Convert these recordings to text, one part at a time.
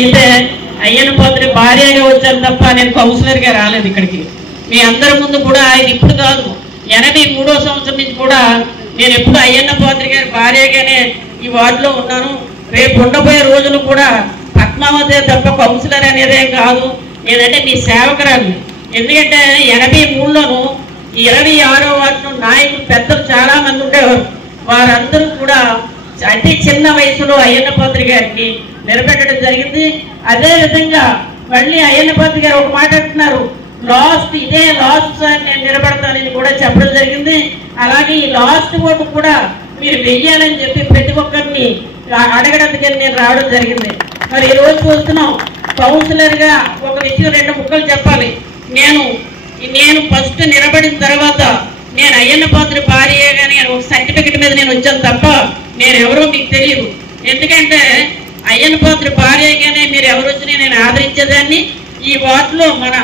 అయితే అయ్యన్న పాత్రి భార్యగా వచ్చాను తప్ప నేను కౌన్సిలర్గా రాలేదు ఇక్కడికి. మీ అందరి ముందు కూడా ఆయన ఇప్పుడు కాదు 83వ సంవత్సరం నుంచి కూడా నేను ఎప్పుడు అయ్యన్న పాత్రి గారి భార్యగానే ఈ వార్డులో ఉన్నాను. రేపు ఉండబోయే రోజులు కూడా పద్మావతి తప్ప కౌన్సిలర్ అనేదే కాదు, నేనంటే మీ సేవకురాలు. ఎందుకంటే 83లోను 26వ వార్డులో నాయకులు పెద్దలు చాలా మంది ఉండేవారు. వారందరూ కూడా అతి చిన్న వయసులో అయ్యన్న పాత్రి గారికి నిలబెట్టడం జరిగింది. అదేవిధంగా మళ్ళీ అయ్యన్న పాత్రి గారు ఒక మాట అంటున్నారు, ఇదే లాస్ట్ సార్ నేను నిలబడతానని కూడా చెప్పడం జరిగింది. అలాగే ఈ లాస్ట్ ఓటు కూడా మీరు వెయ్యాలని చెప్పి ప్రతి ఒక్కరిని అడగడానికి నేను రావడం జరిగింది. మరి ఈ రోజు చూస్తున్నాం కౌన్సిలర్గా ఒక విషయం 2 ముక్కలు చెప్పాలి. నేను ఫస్ట్ నిలబడిన తర్వాత నేను అయ్యన్న పాత్రి భార్యగా నేను ఒక సర్టిఫికెట్ మీద నేను వచ్చాను తప్ప నేను ఎవరో మీకు తెలియదు. ఎందుకంటే అయ్యన్న పాత్రి భార్యగానే మీరు ఎవరు వచ్చినా నేను ఆదరించేదాన్ని. ఈ వార్డులో మన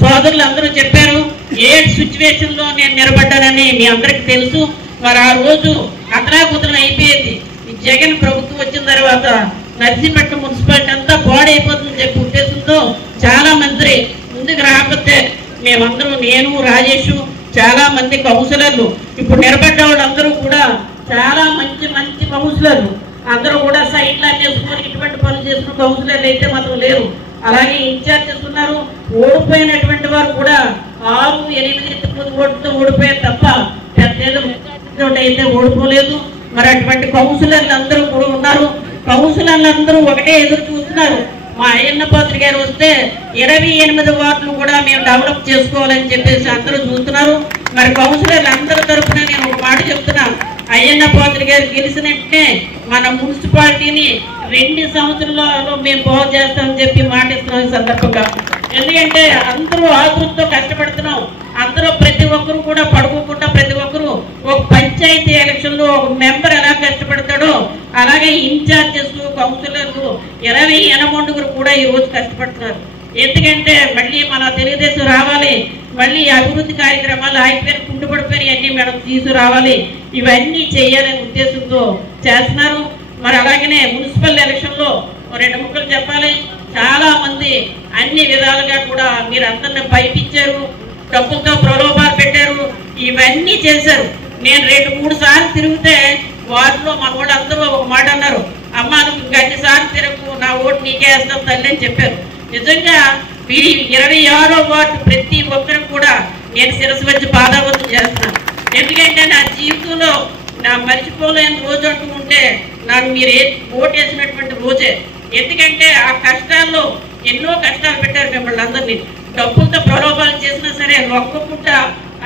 సోదరులు అందరూ చెప్పారు ఏ సిచ్యువేషన్లో నేను నిలబడ్డానని మీ అందరికీ తెలుసు. మరి ఆ రోజు అతలాకుతలం అయిపోయింది. ఈ జగన్ ప్రభుత్వం వచ్చిన తర్వాత నర్సీపట్నం మున్సిపాలిటీ అంతా పాడైపోతుందని చెప్పి ఉద్దేశంతో చాలా మంది ముందుకు రాకపోతే మేమందరూ నేను రాజేష్ చాలా మంది కౌన్సిలర్లు ఇప్పుడు నిలబడ్డ వాళ్ళందరూ కూడా చాలా మంచి మంచి కౌన్సిలర్లు అందరూ కూడా సైట్లు చేసుకొని ఇటువంటి పనులు చేసిన కౌన్సిలర్లు అయితే మాత్రం లేరు. అలాగే ఇన్ఛార్జెస్ ఉన్నారు. ఓడిపోయినటువంటి వారు కూడా 6-8 ఓటుతో ఓడిపోయారు తప్ప పెద్ద అయితే ఓడిపోలేదు. మరి అటువంటి కౌన్సిలర్లు అందరూ కూడా ఉన్నారు. కౌన్సిలర్లు అందరూ ఒకటే ఎదురు చూస్తున్నారు, మా అయ్యన్న పాత్రి గారు వస్తే 28 వార్డులు కూడా మేము డెవలప్ చేసుకోవాలని చెప్పేసి అందరూ చూస్తున్నారు. మరి కౌన్సిలర్లు అందరి తరఫున నేను ఒక మాట చెప్తున్నాను, అయ్యన్న పాత్రి గారు గెలిచినట్టే మన మున్సిపాలిటీని 2 సంవత్సరాలలో మేము బాగు చేస్తామని చెప్పి మాట ఇస్తున్నాం ఈ సందర్భంగా. ఎందుకంటే అందరూ ఆతృతతో కష్టపడుతున్నాం. అందరూ ప్రతి ఒక్కరు కూడా పడుకోకుండా ప్రతి ఒక్కరు ఒక పంచాయతీ ఎలక్షన్లో ఒక మెంబర్ ఎలా కష్టపడతాడో అలాగే ఇన్ఛార్జెస్ కౌన్సిలర్లు 28 కూడా ఈ రోజు కష్టపడుతున్నారు. ఎందుకంటే మళ్ళీ మన తెలుగుదేశం రావాలి, మళ్ళీ అభివృద్ధి కార్యక్రమాలు ఆగిపోయిన కుంటుపడిపోయిన అన్ని మేడం తీసుకురావాలి, ఇవన్నీ చేయాలనే ఉద్దేశంతో చేస్తున్నారు. మరి అలాగనే మున్సిపల్ ఎలక్షన్లో 2 ముక్కలు చెప్పాలి. చాలా మంది అన్ని విధాలుగా కూడా మీరు అందరిని భయపించారు, డబ్బులతో ప్రలోభాలు పెట్టారు, ఇవన్నీ చేశారు. నేను 2-3 సార్లు తిరిగితే వార్డులో మన వాళ్ళు అందరూ ఒక మాట అన్నారు, అమ్మ నువ్వు 2 సార్లు తిరగకు, నా ఓటు నీకే వేస్తాం తల్లి అని చెప్పారు. నిజంగా వీరి 26వ వార్డు ప్రతి ఒక్కరు కూడా నేను శిరస్సు వచ్చి బాధావంతం చేస్తున్నాను. ఎందుకంటే నా జీవితంలో నా మర్చిపోలేని రోజు అంటూ ఉంటే నాకు మీరు ఓటు వేసినటువంటి రోజే. ఎందుకంటే ఆ కష్టాల్లో ఎన్నో కష్టాలు పెట్టారు మిమ్మల్ని అందరినీ. డబ్బులతో ప్రలోభాలు చేసినా సరే ఒక్కొక్కట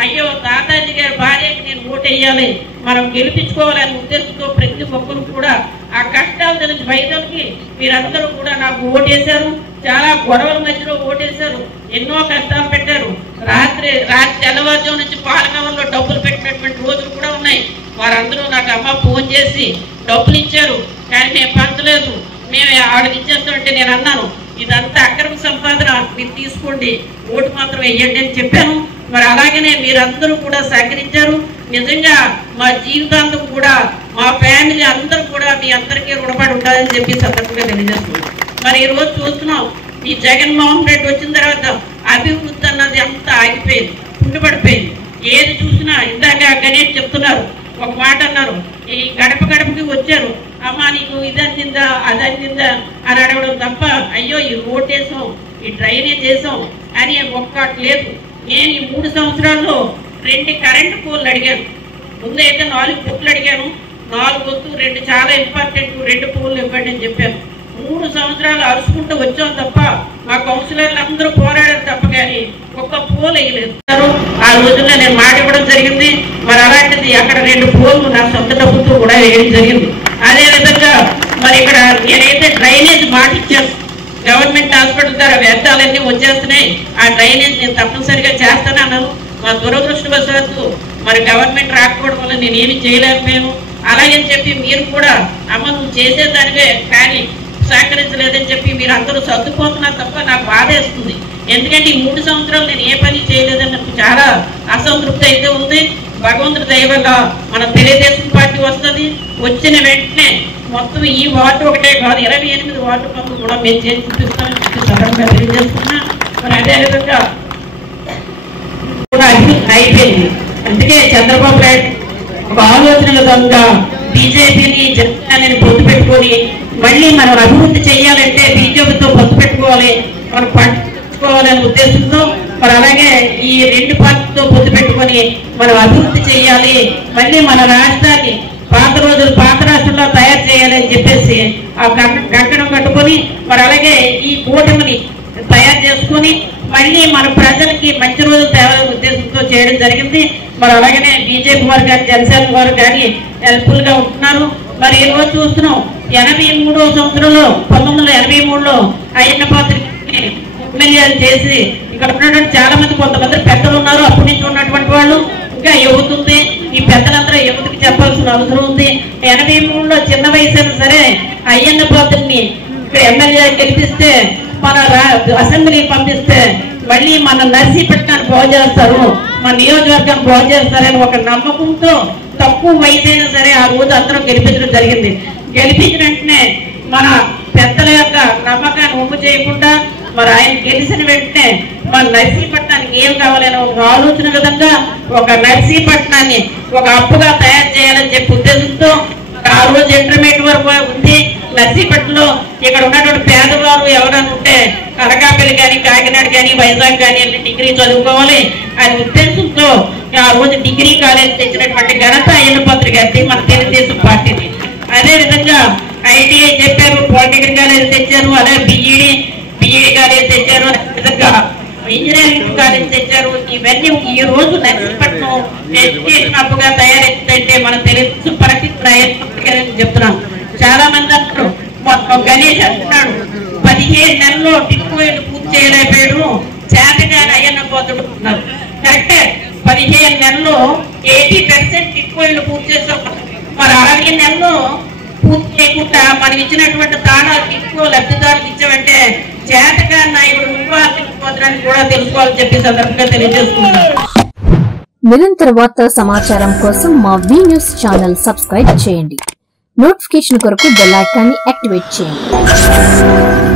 అయ్యో తాతాజీ గారి భార్యకి నేను ఓటు వేయాలి, మనం గెలిపించుకోవాలనే ఉద్దేశంతో ప్రతి ఒక్కరు కూడా ఆ కష్టాల నుంచి బయటకి మీరందరూ కూడా నాకు ఓటేశారు. చాలా గొడవల మధ్యలో ఓటేశారు, ఎన్నో కష్టాలు పెట్టారు. రాత్రి తెల్లవారుజాము నుంచి పాలకవర్లో డబ్బులు పెట్టినటువంటి రోజులు కూడా ఉన్నాయి. వారందరూ నాకు అమ్మ ఫోన్ చేసి డబ్బులు ఇచ్చారు, కానీ మేము పంచలేదు, మేము ఆవిడకి ఇచ్చేస్తామంటే నేను అన్నాను ఇదంతా అక్రమ సంపాదన, మీరు తీసుకోండి, ఓటు మాత్రం వేయండి అని చెప్పాను. మరి అలాగనే మీరందరూ కూడా సహకరించారు. నిజంగా మా జీవితాంతం కూడా మా ఫ్యామిలీ అందరూ కూడా మీ అందరికీ రుణపడి ఉండాలని చెప్పి సందర్భంగా తెలియజేస్తున్నాం. మరి ఈరోజు చూస్తున్నాం ఈ జగన్మోహన్ రెడ్డి వచ్చిన తర్వాత అభివృద్ధి అన్నది అంతా ఆగిపోయింది, కుంటుపడిపోయింది. ఏది చూసినా ఇందాక గణేష్ చెప్తున్నారు, ఒక మాట అన్నారు, ఈ గడప గడపకి వచ్చారు, అమ్మ నీకు ఇది అందిందా అది అందిందా అని అడగడం తప్ప అయ్యో ఈ రోడ్ వేసాం, ఈ డ్రైనేజ్ వేసాం అని ఒక్కటి లేదు. నేను ఈ 3 సంవత్సరాల్లో 2 కరెంటు పోల్లు అడిగాను. ముందైతే 4 బుక్లు అడిగాను, 4 వద్దు 2 చాలా ఇంపార్టెంట్, 2 పోల్లు ఇవ్వండి అని చెప్పాను. 3 సంవత్సరాలు అరుచుకుంటూ వచ్చాం తప్ప మా కౌన్సిలర్లు అందరూ పోరాడారు తప్ప కానీ ఒక్క పోల్ వేయలేదు. ఆ రోజుల్లో నేను మాట ఇవ్వడం జరిగింది. మరి అలాంటిది అక్కడ 2 పోల్లు నా సొంత డబ్బులతో కూడా వేయడం జరిగింది. అదేవిధంగా మరి ఇక్కడ నేనైతే డ్రైనేజ్ మాట ఇచ్చాను, గవర్నమెంట్ హాస్పిటల్ ద్వారా వ్యర్థాలన్నీ వచ్చేస్తున్నాయి, ఆ డ్రైనేజ్ నేను తప్పనిసరిగా చేస్తానన్నాను. మా దురదృష్టవశాత్తు మరి గవర్నమెంట్ రాకపోవడం వల్ల నేనేమి చేయలేకపోయాను. అలాగని చెప్పి మీరు కూడా అమ్మ నువ్వు చేసేదానివే కానీ సహకరించలేదని చెప్పి మీరు అందరూ సర్దుపోతున్నారు తప్ప నాకు బాధేస్తుంది. ఎందుకంటే ఈ 3 సంవత్సరాలు నేను ఏ పని చేయలేదని నాకు చాలా అసంతృప్తి అయితే ఉంది. భగవంతుడి దయ వల్ల మన తెలుగుదేశం పార్టీ వస్తుంది, వచ్చిన వెంటనే మొత్తం ఈ వార్డు ఒకటే కాదు 28 వార్డు పనులు కూడా మేము చేసి చూపిస్తామని చెప్పి సడన్గా తెలియజేస్తున్నా. మరి అదేవిధంగా కూడా అభివృద్ధి అయిపోయింది. అందుకే చంద్రబాబు నాయుడు ఒక ఆలోచనల దొంగ బీజేపీని జనసేనని పొత్తు పెట్టుకొని మళ్ళీ మనం అభివృద్ధి చేయాలంటే బీజేపీతో పొత్తు పెట్టుకోవాలి, మనం పంచుకోవాలనే ఉద్దేశంతో మరి అలాగే ఈ రెండు పార్టీతో పొత్తు పెట్టుకొని మనం అభివృద్ధి చేయాలి, మళ్ళీ మన రాష్ట్రాన్ని పాత రాష్ట్రంలో తయారు చేయాలని చెప్పేసి ఆ కంకణం కట్టుకొని మరి అలాగే ఈ కూటమిని తయారు చేసుకొని మళ్ళీ మన ప్రజలకి మంచి రోజులు తేవాలనే ఉద్దేశంతో చేయడం జరిగింది. మరి అలాగనే బీజేపీ వారు కానీ జనసేన వారు కానీ హెల్ప్ఫుల్ గా ఉంటున్నారు. మరి ఈ రోజు చూస్తున్నాం 83వ సంవత్సరంలో 1983లో అయ్యన్న పాత్రకి ఎమ్మెల్యేలు చేసి ఇక్కడ ఉన్నటువంటి చాలా మంది కొంతమంది పెద్దలు ఉన్నారు, అప్పటి నుంచి ఉన్నటువంటి వాళ్ళు ఇంకా యువత ఉంది. ఈ పెద్దలందరూ యువతకి చెప్పాల్సిన అవసరం ఉంది. 83లో చిన్న వయసు అయినా సరే అయ్యన్న పాత్రని ఇక్కడ ఎమ్మెల్యే గెలిపిస్తే మన అసెంబ్లీ పంపిస్తే మళ్ళీ మన నర్సీపట్నాన్ని బాగు చేస్తారు, మన నియోజకవర్గాన్ని బాగు చేస్తారని ఒక నమ్మకంతో తక్కువ వయసు అయినా సరే ఆ రోజు అందరం గెలిపించడం జరిగింది. గెలిపించిన వెంటనే మన పెద్దల యొక్క నమ్మకాన్ని ఒమ్ము చేయకుండా మరి ఆయన గెలిచిన వెంటనే మన నర్సీపట్నానికి ఏం కావాలని ఒక ఆలోచన విధంగా ఒక నర్సీపట్నాన్ని ఒక అప్పుగా తయారు చేయాలని చెప్పి ఉద్దేశంతో ఆ రోజు ఇంటర్మీడియట్ వరకు ఉంది. నర్సీపట్నంలో ఇక్కడ ఉన్నటువంటి పేదవారు ఎవరైనా ఉంటే అనకాపల్లి కానీ కాకినాడ కానీ వైజాగ్ కానీ డిగ్రీ చదువుకోవాలి అనే ఉద్దేశంతో ఆ రోజు డిగ్రీ కాలేజ్ తెచ్చినటువంటి ఘనత అయ్యన్న పాత్ర గారి మన తెలుగుదేశం పార్టీని. అదేవిధంగా ఐటీఐ చెప్పారు, పాలిటెక్నిక్ కాలేజ్ తెచ్చారు, అదే బిఈడి కాలేజ్ తెచ్చారు, అదేవిధంగా ఇంజనీరింగ్ కాలేజ్ తెచ్చారు. ఇవన్నీ ఈ రోజు నర్సీపట్నం ఎడ్యుకేషన్ అప్పుగా తయారైందంటే మన తెలుగు పరిస్థితి చెప్తున్నాం. చాలా మంది అంటారు, గణేష్ అంటున్నాడు 15 నెలల్లో టిక్కోయిలు పూర్తి చేయలేకపోయాడు, చేతగాని అయ్యన్న పోతుడు ఉన్నారు. కరెక్టే, 15 నెలల్లో 80% టిక్కోయిలు పూర్తి చేస్తాం. మరి 60 నెలల్లో పూర్తి చేయకుండా మనం ఇచ్చినటువంటి తాళాలు టిక్కో లబ్ధిదారులకు ఇచ్చామంటే చేతగాని నాయకుడు పోతుడానికి కూడా తెలుసుకోవాలని చెప్పి సందర్భంగా తెలియజేస్తున్నాను. నిరంతర వార్తా సమాచారం కోసం మా వి న్యూస్ ఛానల్ సబ్స్క్రైబ్ చేయండి. నోటిఫికేషన్ కొరకు బెల్ ఐకాన్ని యాక్టివేట్ చేయండి.